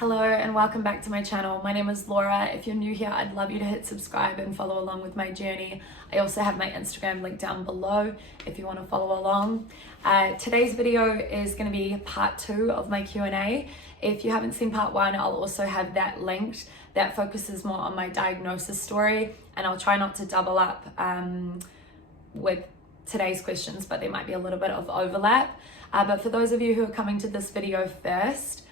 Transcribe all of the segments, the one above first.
Hello and welcome back to my channel. My name is Laura. If you're new here, I'd love you to hit subscribe and follow along with my journey. I also have my Instagram link down below if you want to follow along. Today's video is going to be part 2 of my Q&A. If you haven't seen part 1, I'll also have that linked. That focuses more on my diagnosis story, and I'll try not to double up with today's questions, but there might be a little bit of overlap. But for those of you who are coming to this video first,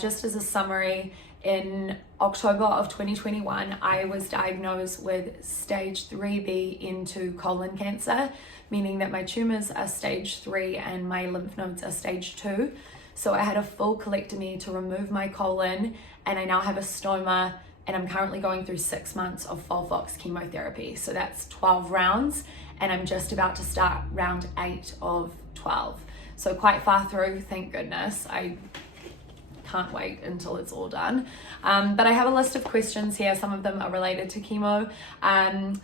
just as a summary, in October of 2021, I was diagnosed with stage 3B into colon cancer, meaning that my tumors are stage 3 and my lymph nodes are stage 2. So I had a full colectomy to remove my colon, and I now have a stoma, and I'm currently going through 6 months of FOLFOX chemotherapy. So that's 12 rounds, and I'm just about to start round 8 of 12. So quite far through, thank goodness. I can't wait until it's all done. But I have a list of questions here. Some of them are related to chemo. I'm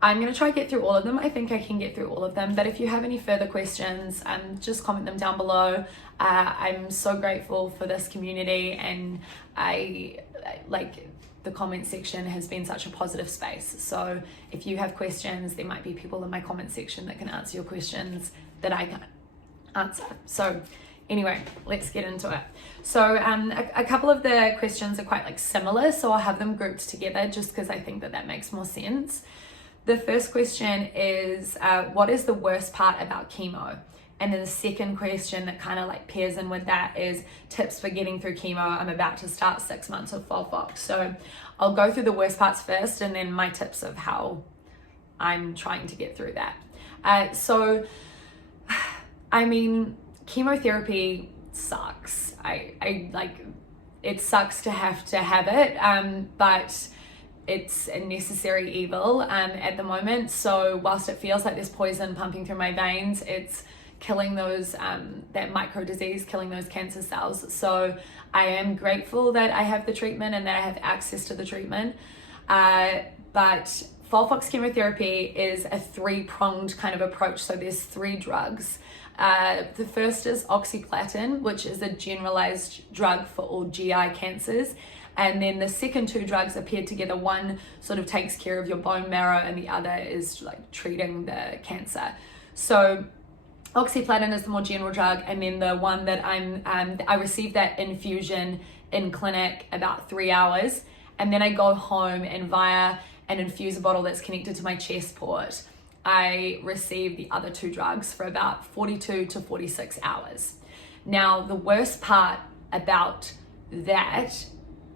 going to try to get through all of them. I think I can get through all of them. But if you have any further questions, just comment them down below. I'm so grateful for this community, and I like the comment section has been such a positive space. So if you have questions, there might be people in my comment section that can answer your questions that I can't answer. So anyway, let's get into it. So a couple of the questions are quite similar, so I'll have them grouped together just because I think that makes more sense. The first question is, what is the worst part about chemo? And then the second question that kind of pairs in with that is tips for getting through chemo. I'm about to start 6 months of FOLFOX. So I'll go through the worst parts first, and then my tips of how I'm trying to get through that. So, I mean, chemotherapy sucks. It sucks to have it, but it's a necessary evil at the moment. So whilst it feels like there's poison pumping through my veins, it's killing those that micro disease, killing those cancer cells. So I am grateful that I have the treatment and that I have access to the treatment. But FOLFOX chemotherapy is a 3-pronged kind of approach. So there's 3 drugs. The first is oxaliplatin, which is a generalized drug for all GI cancers. And then the second 2 drugs are paired together. One sort of takes care of your bone marrow, and the other is treating the cancer. So oxaliplatin is the more general drug, and then the one that I received that infusion in clinic about 3 hours, and then I go home, and via an infuser bottle that's connected to my chest port, I received the other 2 drugs for about 42 to 46 hours. Now, the worst part about that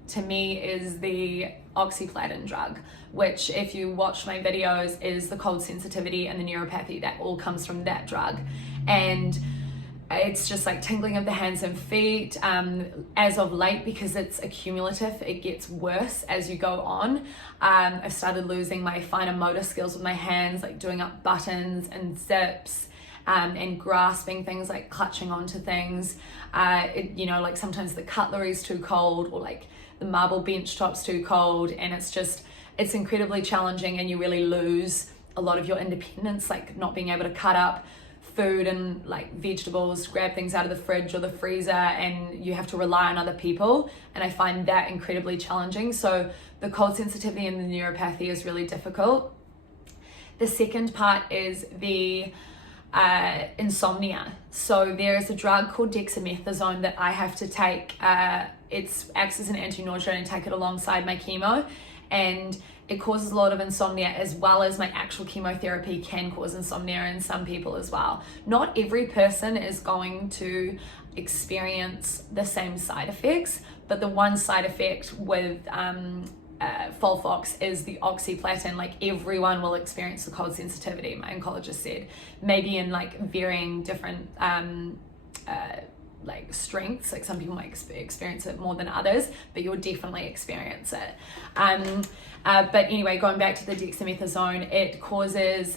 to me is the oxaliplatin drug, which, if you watch my videos, is the cold sensitivity and the neuropathy that all comes from that drug. And it's just tingling of the hands and feet. As of late, because it's accumulative, it gets worse as you go on. I've started losing my finer motor skills with my hands, doing up buttons and zips, and grasping things, clutching onto things. Sometimes the cutlery's too cold, or the marble bench top's too cold, and it's incredibly challenging, and you really lose a lot of your independence, not being able to cut up food and vegetables, grab things out of the fridge or the freezer, and you have to rely on other people, and I find that incredibly challenging. So the cold sensitivity and the neuropathy is really difficult. The second part is the insomnia. So there is a drug called dexamethasone that I have to take. It acts as an anti-nausea, and take it alongside my chemo, and it causes a lot of insomnia, as well as my actual chemotherapy can cause insomnia in some people as well. Not every person is going to experience the same side effects, but the one side effect with FOLFOX is the oxaliplatin. Everyone will experience the cold sensitivity, my oncologist said, maybe in varying different strengths. Some people might experience it more than others, but you'll definitely experience it. But anyway, going back to the dexamethasone, it causes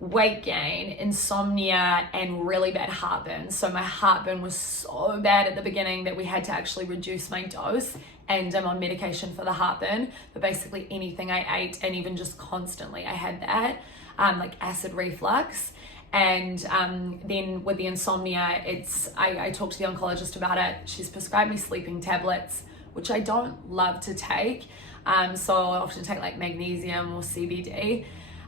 weight gain, insomnia, and really bad heartburn. So my heartburn was so bad at the beginning that we had to actually reduce my dose, and I'm on medication for the heartburn. But basically anything I ate, and even just constantly, I had that, acid reflux. And then with the insomnia, I talked to the oncologist about it. She's prescribed me sleeping tablets which I don't love to take. So I often take like magnesium or CBD,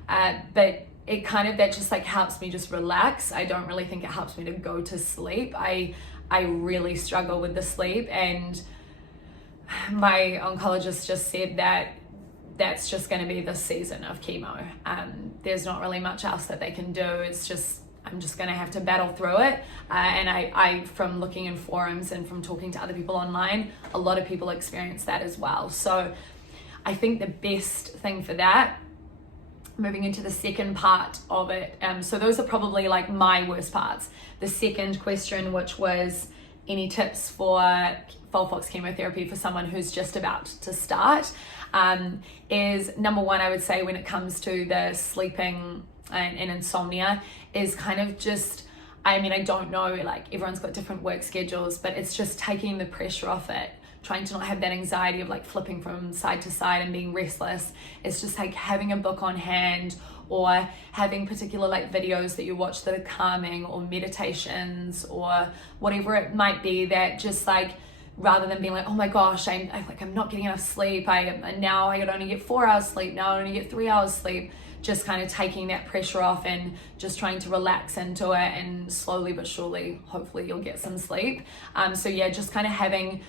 but it kind of, that just like helps me just relax. I don't really think it helps me to go to sleep. I really struggle with the sleep, and my oncologist just said that that's just going to be the season of chemo. There's not really much else that they can do. It's just, I'm just going to have to battle through it. And I, from looking in forums and from talking to other people online, a lot of people experience that as well. So I think the best thing for that, moving into the second part of it, so those are probably like my worst parts. The second question, which was any tips for FOLFOX chemotherapy for someone who's just about to start, is number one, I would say when it comes to the sleeping and insomnia, is kind of just, I mean, I don't know, like everyone's got different work schedules, but it's just taking the pressure off it, trying to not have that anxiety of like flipping from side to side and being restless. It's just like having a book on hand, or having particular like videos that you watch that are calming, or meditations, or whatever it might be, that just like, rather than being like, oh my gosh, I'm not getting enough sleep, now I could only get 4 hours sleep, now I only get 3 hours sleep, just kind of taking that pressure off and just trying to relax into it, and slowly but surely, hopefully you'll get some sleep. So yeah, just kind of having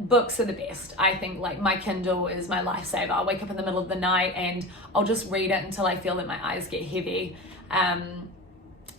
books are the best. I think like my Kindle is my lifesaver. I'll wake up in the middle of the night and I'll just read it until I feel that my eyes get heavy. And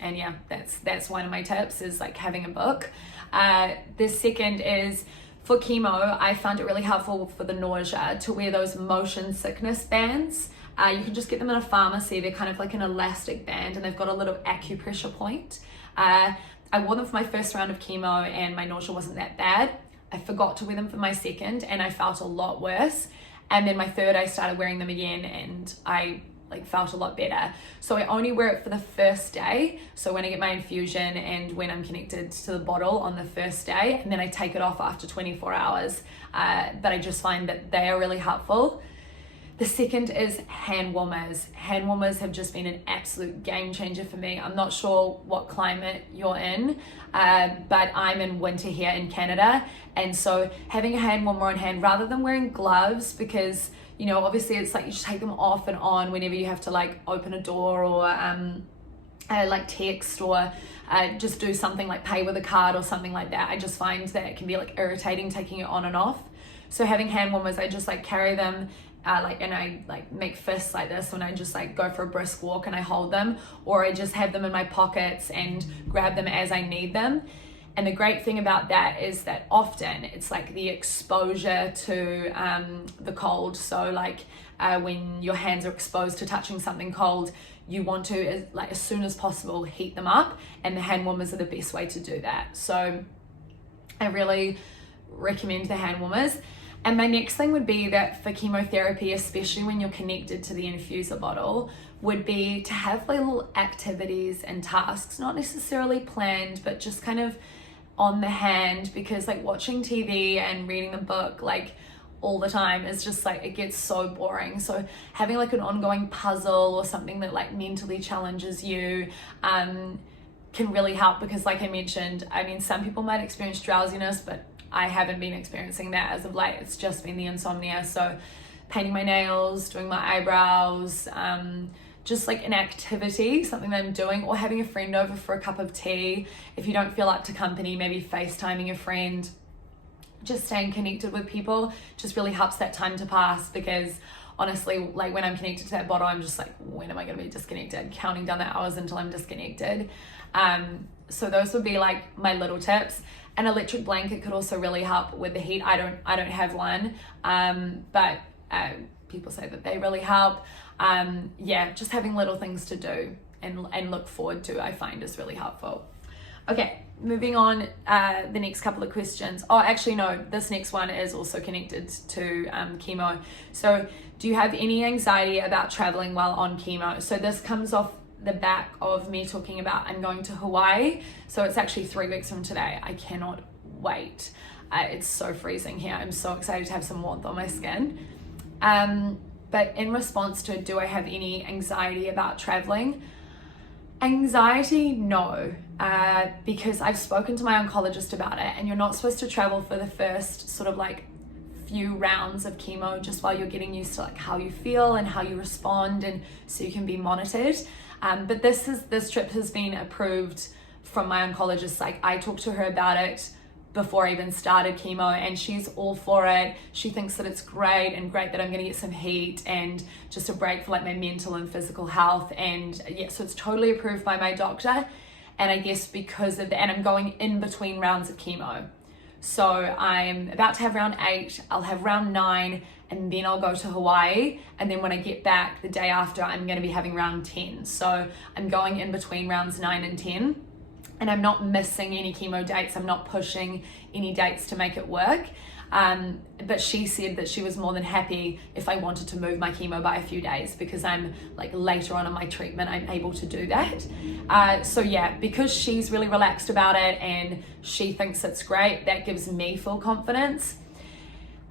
yeah, that's one of my tips, is like having a book. The second is, for chemo, I found it really helpful for the nausea to wear those motion sickness bands. You can just get them in a pharmacy. They're kind of like an elastic band, and they've got a little acupressure point. I wore them for my first round of chemo and my nausea wasn't that bad. I forgot to wear them for my second and I felt a lot worse. And then my third, I started wearing them again and I like felt a lot better. So I only wear it for the first day. So when I get my infusion and when I'm connected to the bottle on the first day, and then I take it off after 24 hours. But I just find that they are really helpful. The second is hand warmers. Hand warmers have just been an absolute game changer for me. I'm not sure what climate you're in, but I'm in winter here in Canada. And so having a hand warmer on hand rather than wearing gloves, because, you know, obviously it's like you just take them off and on whenever you have to like open a door, or like text, or just do something like pay with a card or something like that. I just find that it can be like irritating taking it on and off. So having hand warmers, I just like carry them and I like make fists like this when I just like go for a brisk walk and I hold them, or I just have them in my pockets and grab them as I need them. And the great thing about that is that often it's like the exposure to the cold. So like when your hands are exposed to touching something cold, you want to, like as soon as possible, heat them up, and the hand warmers are the best way to do that. So I really recommend the hand warmers. And my next thing would be that for chemotherapy, especially when you're connected to the infuser bottle, would be to have little activities and tasks, not necessarily planned, but just kind of on the hand, because like watching TV and reading a book like all the time is just like, it gets so boring. So having like an ongoing puzzle or something that like mentally challenges you can really help, because like I mentioned, I mean, some people might experience drowsiness, but I haven't been experiencing that as of late. It's just been the insomnia. So painting my nails, doing my eyebrows, just like an activity, something that I'm doing, or having a friend over for a cup of tea. If you don't feel up to company, maybe FaceTiming a friend. Just staying connected with people just really helps that time to pass, because honestly, like when I'm connected to that bottle, I'm just like, when am I going to be disconnected? Counting down the hours until I'm disconnected. So those would be like my little tips. An electric blanket could also really help with the heat. I don't have one, but people say that they really help. Yeah, just having little things to do and look forward to, I find is really helpful. Okay, moving on, the next couple of questions. Oh, actually no, this next one is also connected to chemo. So do you have any anxiety about traveling while on chemo? So this comes off the back of me talking about I'm going to Hawaii. So it's actually 3 weeks from today. I cannot wait. It's so freezing here. I'm so excited to have some warmth on my skin. But in response to, do I have any anxiety about traveling? Anxiety, no, because I've spoken to my oncologist about it, and you're not supposed to travel for the first sort of like few rounds of chemo just while you're getting used to like how you feel and how you respond, and so you can be monitored. But this trip has been approved from my oncologist. Like, I talked to her about it before I even started chemo, and she's all for it. She thinks that it's great, and great that I'm gonna get some heat and just a break for like my mental and physical health. And yeah, so it's totally approved by my doctor. And I guess because of that, and I'm going in between rounds of chemo. So I'm about to have round 8, I'll have round 9, and then I'll go to Hawaii. And then when I get back the day after, I'm gonna be having round 10. So I'm going in between rounds 9 and 10. And I'm not missing any chemo dates. I'm not pushing any dates to make it work. But she said that she was more than happy if I wanted to move my chemo by a few days, because I'm like later on in my treatment, I'm able to do that. So yeah, because she's really relaxed about it and she thinks it's great, that gives me full confidence.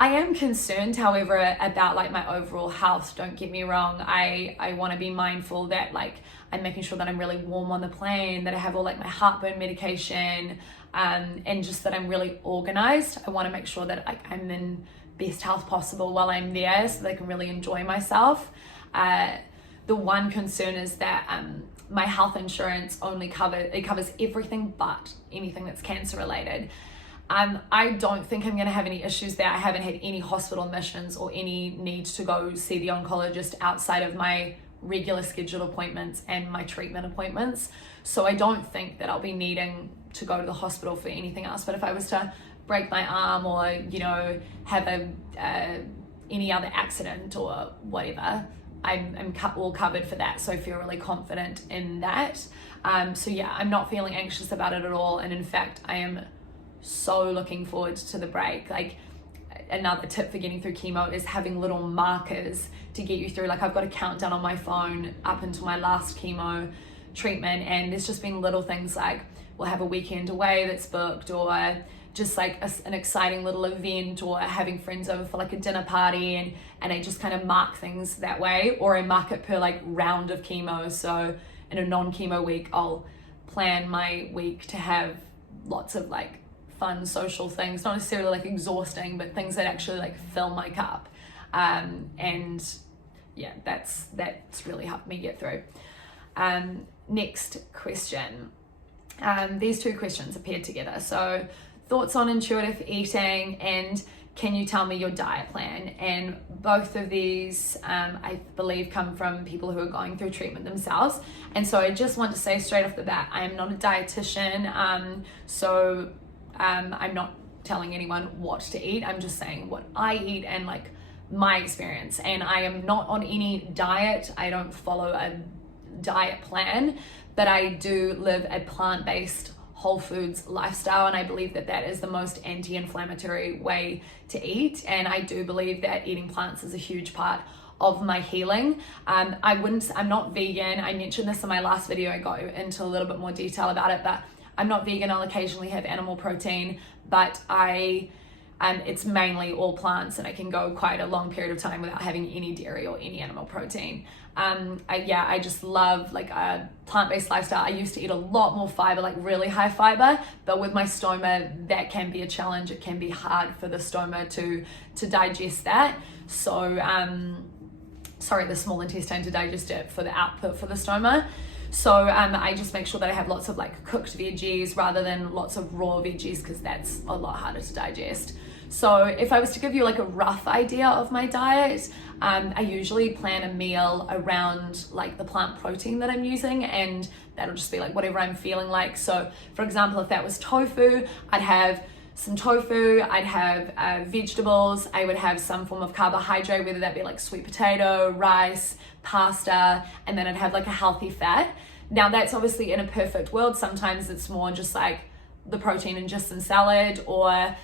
I am concerned, however, about like my overall health. Don't get me wrong. I want to be mindful that like I'm making sure that I'm really warm on the plane, that I have all like my heartburn medication, and just that I'm really organized. I want to make sure that I'm in best health possible while I'm there, so that I can really enjoy myself. The one concern is that my health insurance only covers everything but anything that's cancer related. I don't think I'm going to have any issues there. I haven't had any hospital admissions or any need to go see the oncologist outside of my regular scheduled appointments and my treatment appointments. So I don't think that I'll be needing to go to the hospital for anything else. But if I was to break my arm or, you know, have any other accident or whatever, I'm all covered for that. So I feel really confident in that. So yeah, I'm not feeling anxious about it at all. And in fact, I am so looking forward to the break. Like, another tip for getting through chemo is having little markers to get you through. Like, I've got a countdown on my phone up until my last chemo treatment, and there's just been little things like we'll have a weekend away that's booked, or just like an exciting little event, or having friends over for like a dinner party, and I just kind of mark things that way, or I mark it per like round of chemo. So in a non-chemo week, I'll plan my week to have lots of like fun social things, not necessarily like exhausting, but things that actually like fill my cup. And yeah, that's really helped me get through. Next question. These two questions appeared together. So, thoughts on intuitive eating, and can you tell me your diet plan? And both of these, I believe, come from people who are going through treatment themselves. And so I just want to say straight off the bat, I am not a dietitian. So I'm not telling anyone what to eat. I'm just saying what I eat and like my experience. And I am not on any diet. I don't follow a diet plan, but I do live a plant-based whole foods lifestyle, and I believe that that is the most anti-inflammatory way to eat. And I do believe that eating plants is a huge part of my healing. I'm not vegan. I mentioned this in my last video. I go into a little bit more detail about it, but I'm not vegan. I'll occasionally have animal protein, but it's mainly all plants, and I can go quite a long period of time without having any dairy or any animal protein. I just love like a plant-based lifestyle. I used to eat a lot more fiber, like really high fiber, but with my stoma, that can be a challenge. It can be hard for the stoma to digest that. So, the small intestine to digest it for the output for the stoma. So I just make sure that I have lots of like cooked veggies rather than lots of raw veggies, because that's a lot harder to digest. So if I was to give you like a rough idea of my diet, I usually plan a meal around like the plant protein that I'm using, and that'll just be like whatever I'm feeling like. So for example, if that was tofu, I'd have some tofu, I'd have vegetables, I would have some form of carbohydrate, whether that be like sweet potato, rice, pasta, and then I'd have like a healthy fat. Now that's obviously in a perfect world. Sometimes it's more just like the protein and just some salad, or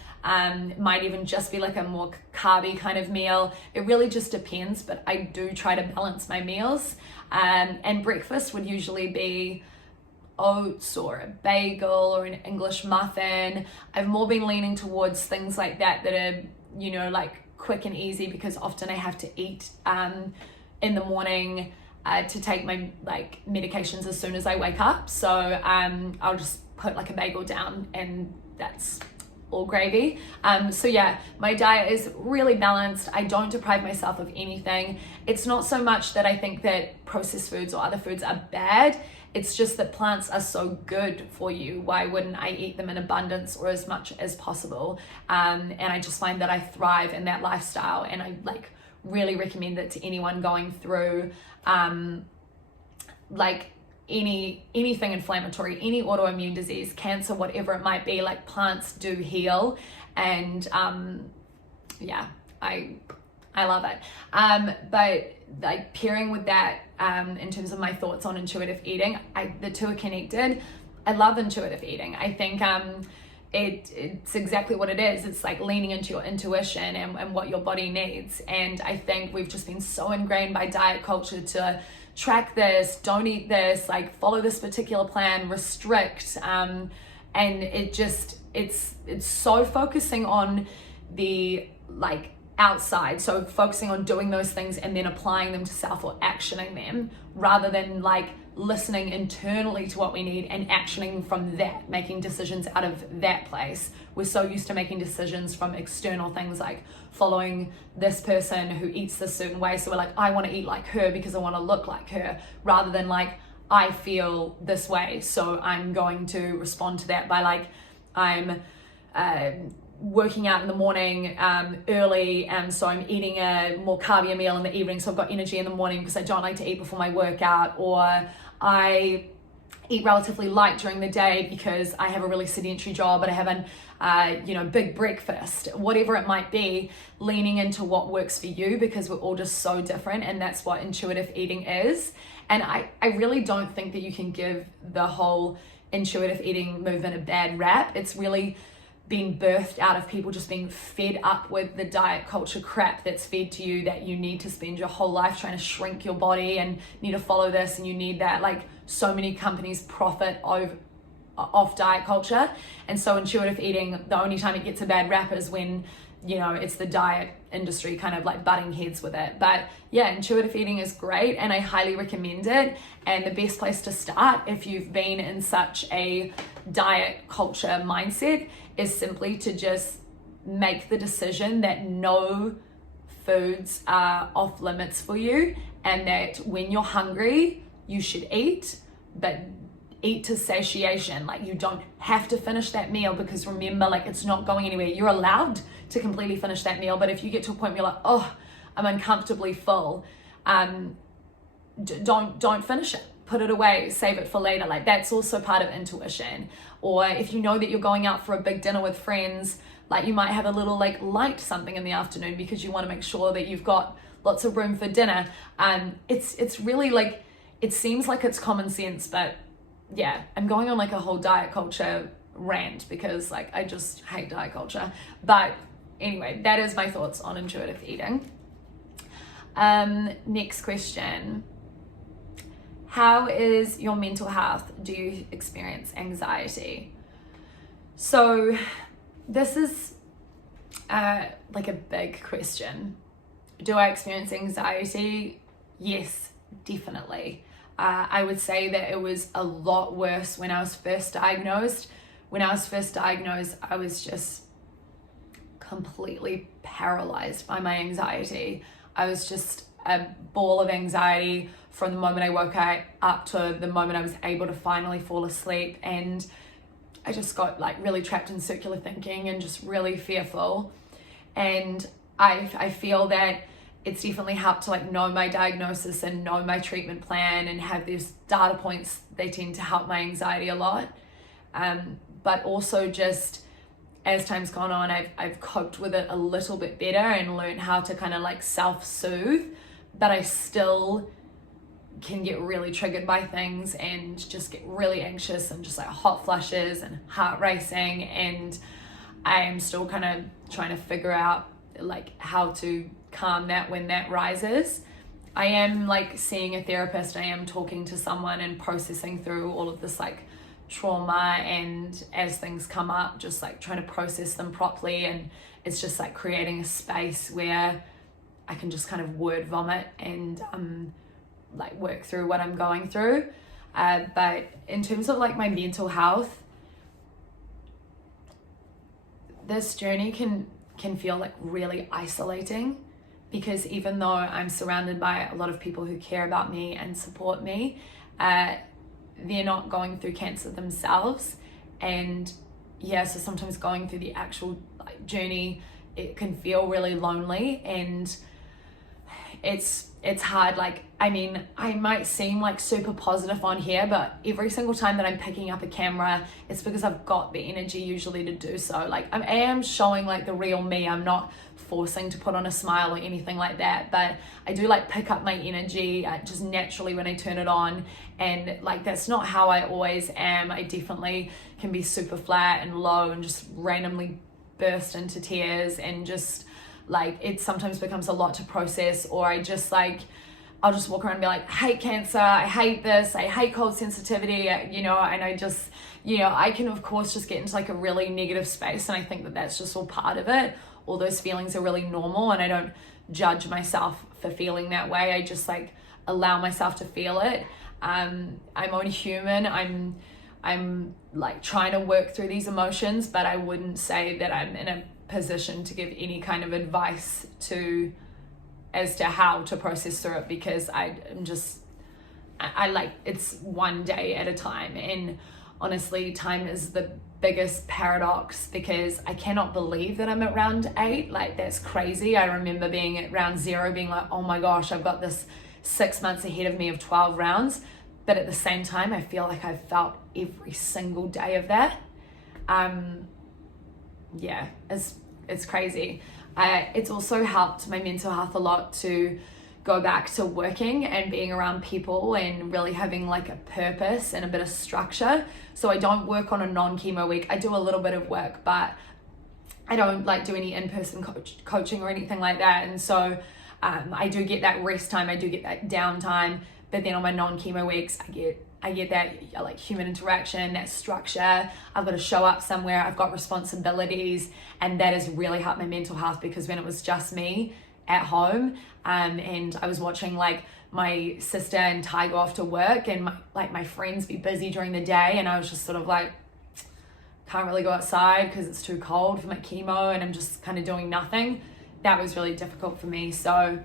might even just be like a more carby kind of meal. It really just depends, but I do try to balance my meals. And breakfast would usually be oats or a bagel or an English muffin. I've more been leaning towards things like that are, you know, like quick and easy, because often I have to eat in the morning to take my like medications as soon as I wake up. So I'll just put like a bagel down, and that's all gravy. So yeah, my diet is really balanced. I don't deprive myself of anything. It's not so much that I think that processed foods or other foods are bad. It's just that plants are so good for you. Why wouldn't I eat them in abundance or as much as possible? And I just find that I thrive in that lifestyle, and I like really recommend it to anyone going through like anything inflammatory, any autoimmune disease, cancer, whatever it might be. Like, plants do heal, and yeah, I love it. But like, pairing with that, in terms of my thoughts on intuitive eating, the two are connected. I love intuitive eating. I think it's exactly what it is. It's like leaning into your intuition and what your body needs. And I think we've just been so ingrained by diet culture to track this, don't eat this, like follow this particular plan, restrict, and it's so focusing on the like outside, so focusing on doing those things and then applying them to self or actioning them, rather than like listening internally to what we need and actioning from that, making decisions out of that place. We're so used to making decisions from external things, like following this person who eats this certain way, so we're like, I want to eat like her because I want to look like her, rather than like, I feel this way, so I'm going to respond to that by like, I'm working out in the morning early, and so I'm eating a more carby meal in the evening, so I've got energy in the morning because I don't like to eat before my workout. Or I eat relatively light during the day because I have a really sedentary job, but I have an big breakfast, whatever it might be. Leaning into what works for you, because we're all just so different, and that's what intuitive eating is. And I really don't think that you can give the whole intuitive eating movement a bad rap. It's really being birthed out of people just being fed up with the diet culture crap that's fed to you, that you need to spend your whole life trying to shrink your body and need to follow this and you need that. Like, so many companies profit off diet culture, and so intuitive eating, the only time it gets a bad rap is when, you know, it's the diet industry kind of like butting heads with it. But yeah, intuitive eating is great, and I highly recommend it. And the best place to start, if you've been in such a diet culture mindset, is simply to just make the decision that no foods are off limits for you, and that when you're hungry, you should eat, but eat to satiation. Like, you don't have to finish that meal, because remember, like, it's not going anywhere. You're allowed to completely finish that meal, but if you get to a point where you're like, oh, I'm uncomfortably full, don't finish it. Put it away, save it for later. Like, that's also part of intuition. Or if you know that you're going out for a big dinner with friends, like, you might have a little like light something in the afternoon because you want to make sure that you've got lots of room for dinner. It's really like, it seems like it's common sense, but yeah, I'm going on like a whole diet culture rant because like I just hate diet culture. But anyway, that is my thoughts on intuitive eating. Next question. How is your mental health? Do you experience anxiety? So this is like a big question. Do I experience anxiety? Yes, definitely. I would say that it was a lot worse when I was first diagnosed. When I was first diagnosed, I was just completely paralyzed by my anxiety. I was just a ball of anxiety from the moment I woke up to the moment I was able to finally fall asleep. And I just got like really trapped in circular thinking and just really fearful. And I feel that it's definitely helped to like know my diagnosis and know my treatment plan and have these data points. They tend to help my anxiety a lot. But also just as time's gone on, I've coped with it a little bit better and learned how to kind of like self-soothe, but I still can get really triggered by things and just get really anxious and just like hot flushes and heart racing. And I am still kind of trying to figure out like how to calm that when that rises. I am like seeing a therapist. I am talking to someone and processing through all of this like trauma, and as things come up, just like trying to process them properly. And it's just like creating a space where I can just kind of word vomit and like work through what I'm going through. But in terms of like my mental health, this journey can feel like really isolating, because even though I'm surrounded by a lot of people who care about me and support me, they're not going through cancer themselves. And yeah, so sometimes going through the actual like journey, it can feel really lonely, and it's hard. Like, I mean, I might seem like super positive on here, but every single time that I'm picking up a camera, it's because I've got the energy usually to do so. Like, I am showing like the real me. I'm not forcing to put on a smile or anything like that, but I do like pick up my energy just naturally when I turn it on. And like, that's not how I always am. I definitely can be super flat and low and just randomly burst into tears, and just like, it sometimes becomes a lot to process. Or I just like, I'll just walk around and be like, I hate cancer, I hate this, I hate cold sensitivity, you know, and I just, you know, I can of course just get into like a really negative space, and I think that that's just all part of it. All those feelings are really normal, and I don't judge myself for feeling that way. I just like allow myself to feel it. I'm only human. I'm like trying to work through these emotions, but I wouldn't say that I'm in a position to give any kind of advice as to how to process through it, because I like, it's one day at a time. And honestly, time is the biggest paradox, because I cannot believe that I'm at round 8. Like, that's crazy. I remember being at round 0 being like, oh my gosh, I've got this 6 months ahead of me of 12 rounds. But at the same time, I feel like I've felt every single day of that. Yeah, it's crazy. It's also helped my mental health a lot to go back to working and being around people and really having like a purpose and a bit of structure. So I don't work on a non-chemo week. I do a little bit of work, but I don't like do any in-person coaching or anything like that. And so I do get that rest time, I do get that downtime, but then on my non-chemo weeks, I get that like human interaction, that structure. I've got to show up somewhere, I've got responsibilities, and that has really helped my mental health, because when it was just me at home, and I was watching like my sister and Ty go off to work, and my friends be busy during the day, and I was just sort of like, can't really go outside because it's too cold for my chemo, and I'm just kind of doing nothing. That was really difficult for me. So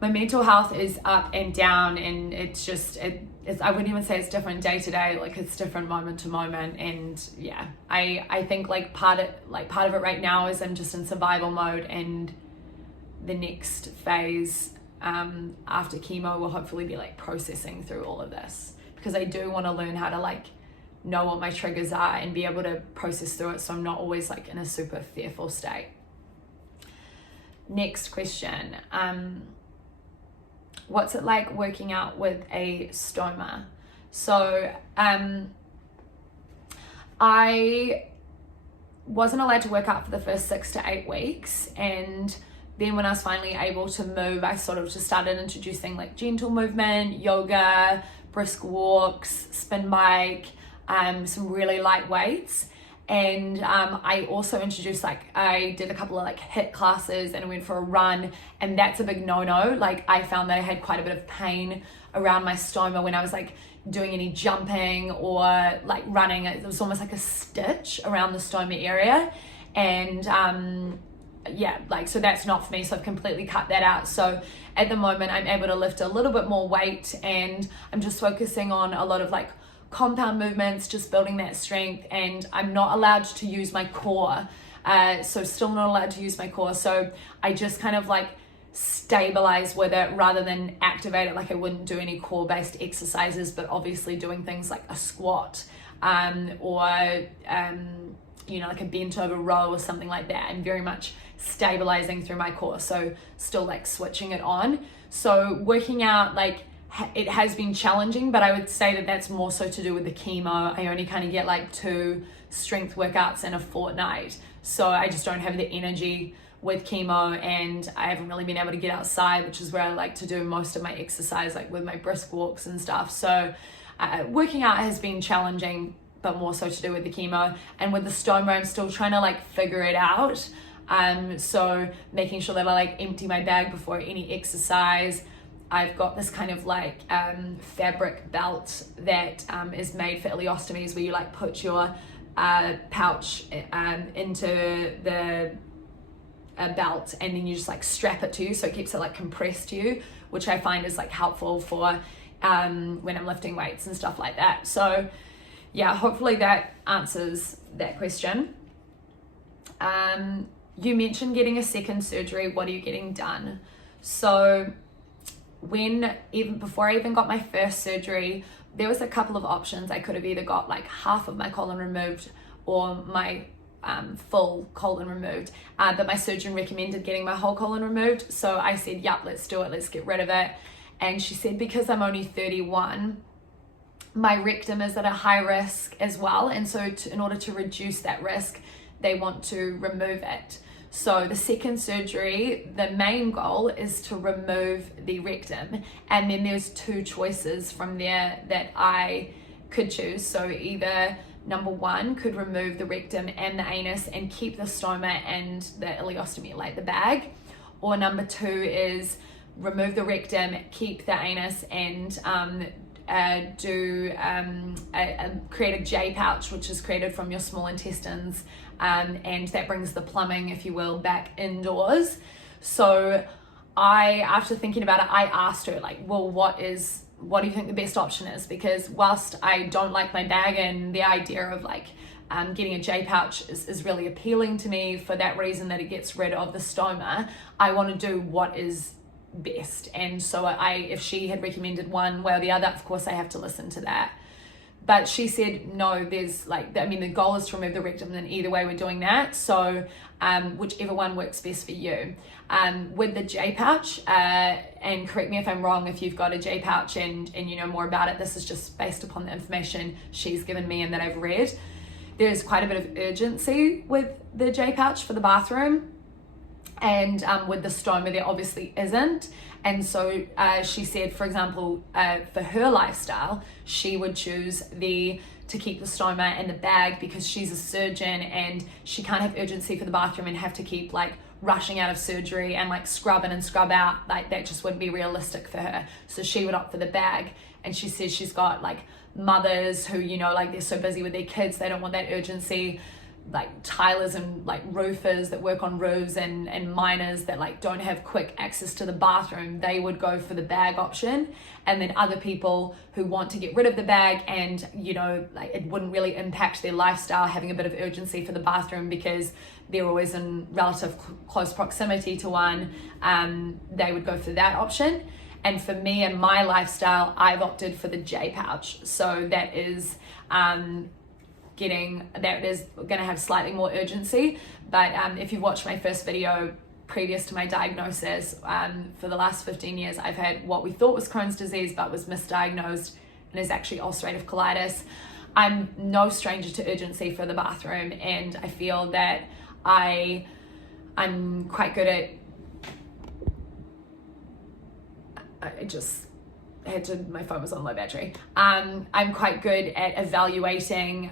my mental health is up and down, and it's just, I wouldn't even say it's different day to day, like it's different moment to moment. And yeah, I think like part of it right now is I'm just in survival mode, and the next phase after chemo will hopefully be like processing through all of this, because I do want to learn how to like know what my triggers are and be able to process through it, so I'm not always like in a super fearful state. Next question. What's it like working out with a stoma? So I wasn't allowed to work out for the first 6 to 8 weeks, and then when I was finally able to move, I sort of just started introducing like gentle movement, yoga, brisk walks, spin bike, some really light weights. And I also introduced, like, I did a couple of like HIIT classes, and I went for a run, and that's a big no-no. Like, I found that I had quite a bit of pain around my stoma when I was like doing any jumping or like running. It was almost like a stitch around the stoma area. And yeah, like, so that's not for me. So I've completely cut that out. So at the moment I'm able to lift a little bit more weight, and I'm just focusing on a lot of like compound movements, just building that strength. And I'm not allowed to use my core, so still not allowed to use my core. So I just kind of like stabilize with it rather than activate it. Like, I wouldn't do any core based exercises, but obviously doing things like a squat or you know, like a bent over row or something like that, and very much stabilizing through my core. So still like switching it on. So working out, like, it has been challenging, but I would say that that's more so to do with the chemo. I only kind of get like 2 strength workouts in a fortnight, so I just don't have the energy with chemo, and I haven't really been able to get outside, which is where I like to do most of my exercise, like with my brisk walks and stuff. So working out has been challenging, but more so to do with the chemo. And with the stoma, I'm still trying to like figure it out. So making sure that I like empty my bag before any exercise. I've got this kind of like fabric belt that is made for ileostomies, where you like put your pouch into the belt, and then you just like strap it to you so it keeps it like compressed to you, which I find is like helpful for when I'm lifting weights and stuff like that. So yeah, hopefully that answers that question. You mentioned getting a second surgery. What are you getting done? So even before I even got my first surgery, there was a couple of options. I could have either got like half of my colon removed or my full colon removed, but my surgeon recommended getting my whole colon removed. So I said, yep, let's do it, let's get rid of it. And she said, because I'm only 31, my rectum is at a high risk as well, and so in order to reduce that risk, they want to remove it. So the second surgery, the main goal is to remove the rectum, and then there's two choices from there that I could choose. So either number one, could remove the rectum and the anus and keep the stoma and the ileostomy, like the bag, or number two is remove the rectum, keep the anus, and create a J pouch, which is created from your small intestines, and that brings the plumbing, if you will, back indoors. So after thinking about it, I asked her, like, well, what do you think the best option is? Because whilst I don't like my bag, and the idea of like getting a J pouch is really appealing to me for that reason, that it gets rid of the stoma, I want to do what is best. And so if she had recommended one way or the other, of course I have to listen to that. But she said, no, the goal is to remove the rectum, and either way we're doing that. So whichever one works best for you. With the J pouch, and correct me if I'm wrong if you've got a J pouch and you know more about it, this is just based upon the information she's given me and that I've read. There's quite a bit of urgency with the J pouch for the bathroom. And with the stoma, there obviously isn't. And so she said, for example, for her lifestyle, she would choose to keep the stoma and the bag, because she's a surgeon and she can't have urgency for the bathroom and have to keep like rushing out of surgery and like scrub in and scrub out. Like that just wouldn't be realistic for her. So she would opt for the bag. And she says she's got like mothers who, you know, like they're so busy with their kids, they don't want that urgency. Like tilers and like roofers that work on roofs and miners that like don't have quick access to the bathroom, they would go for the bag option. And then other people who want to get rid of the bag and, you know, like it wouldn't really impact their lifestyle having a bit of urgency for the bathroom because they're always in relative close proximity to one, they would go for that option. And for me and my lifestyle, I've opted for the J pouch. So that is going to have slightly more urgency. But if you've watched my first video previous to my diagnosis, for the last 15 years I've had what we thought was Crohn's disease but was misdiagnosed and is actually ulcerative colitis. I'm no stranger to urgency for the bathroom, and I feel that I'm quite good at my phone was on low battery. I'm quite good at evaluating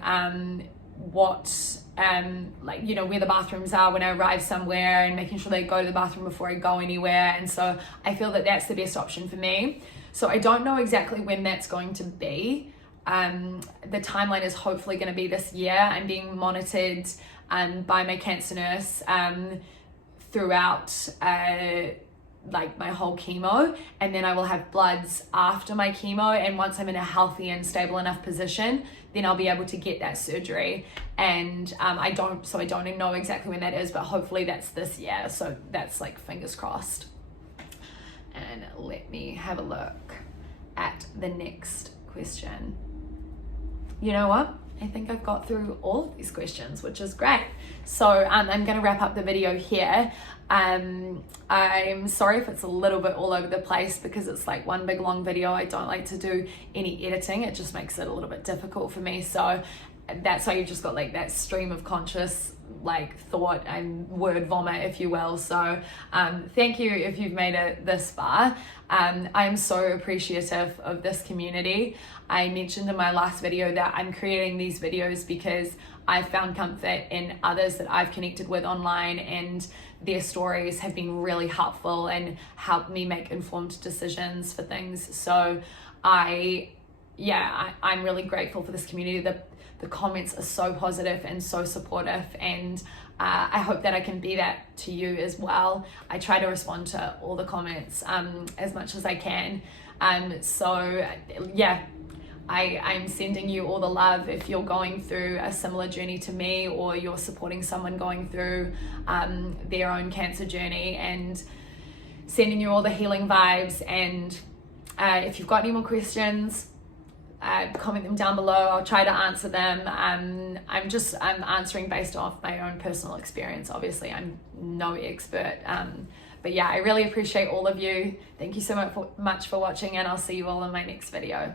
what where the bathrooms are when I arrive somewhere, and making sure they go to the bathroom before I go anywhere. And so I feel that that's the best option for me. So I don't know exactly when that's going to be. The timeline is hopefully going to be this year. I'm being monitored by my cancer nurse throughout like my whole chemo, and then I will have bloods after my chemo, and once I'm in a healthy and stable enough position, then I'll be able to get that surgery. And I don't even know exactly when that is, but hopefully that's this year, so that's like fingers crossed. And let me have a look at the next question. You know what? I think I've got through all of these questions, which is great. So I'm going to wrap up the video here. I'm sorry if it's a little bit all over the place because it's like one big long video. I don't like to do any editing. It just makes it a little bit difficult for me. So that's why you've just got like that stream of conscious like thought and word vomit, if you will. So thank you if you've made it this far. I'm so appreciative of this community. I mentioned in my last video that I'm creating these videos because I found comfort in others that I've connected with online, and their stories have been really helpful and helped me make informed decisions for things. So I'm really grateful for this community. the comments are so positive and so supportive, and I hope that I can be that to you as well. I try to respond to all the comments as much as I can. So yeah, I'm sending you all the love if you're going through a similar journey to me, or you're supporting someone going through their own cancer journey, and sending you all the healing vibes. And if you've got any more questions, comment them down below. I'll try to answer them. I'm answering based off my own personal experience. Obviously, I'm no expert. But yeah, I really appreciate all of you. Thank you so much for watching, and I'll see you all in my next video.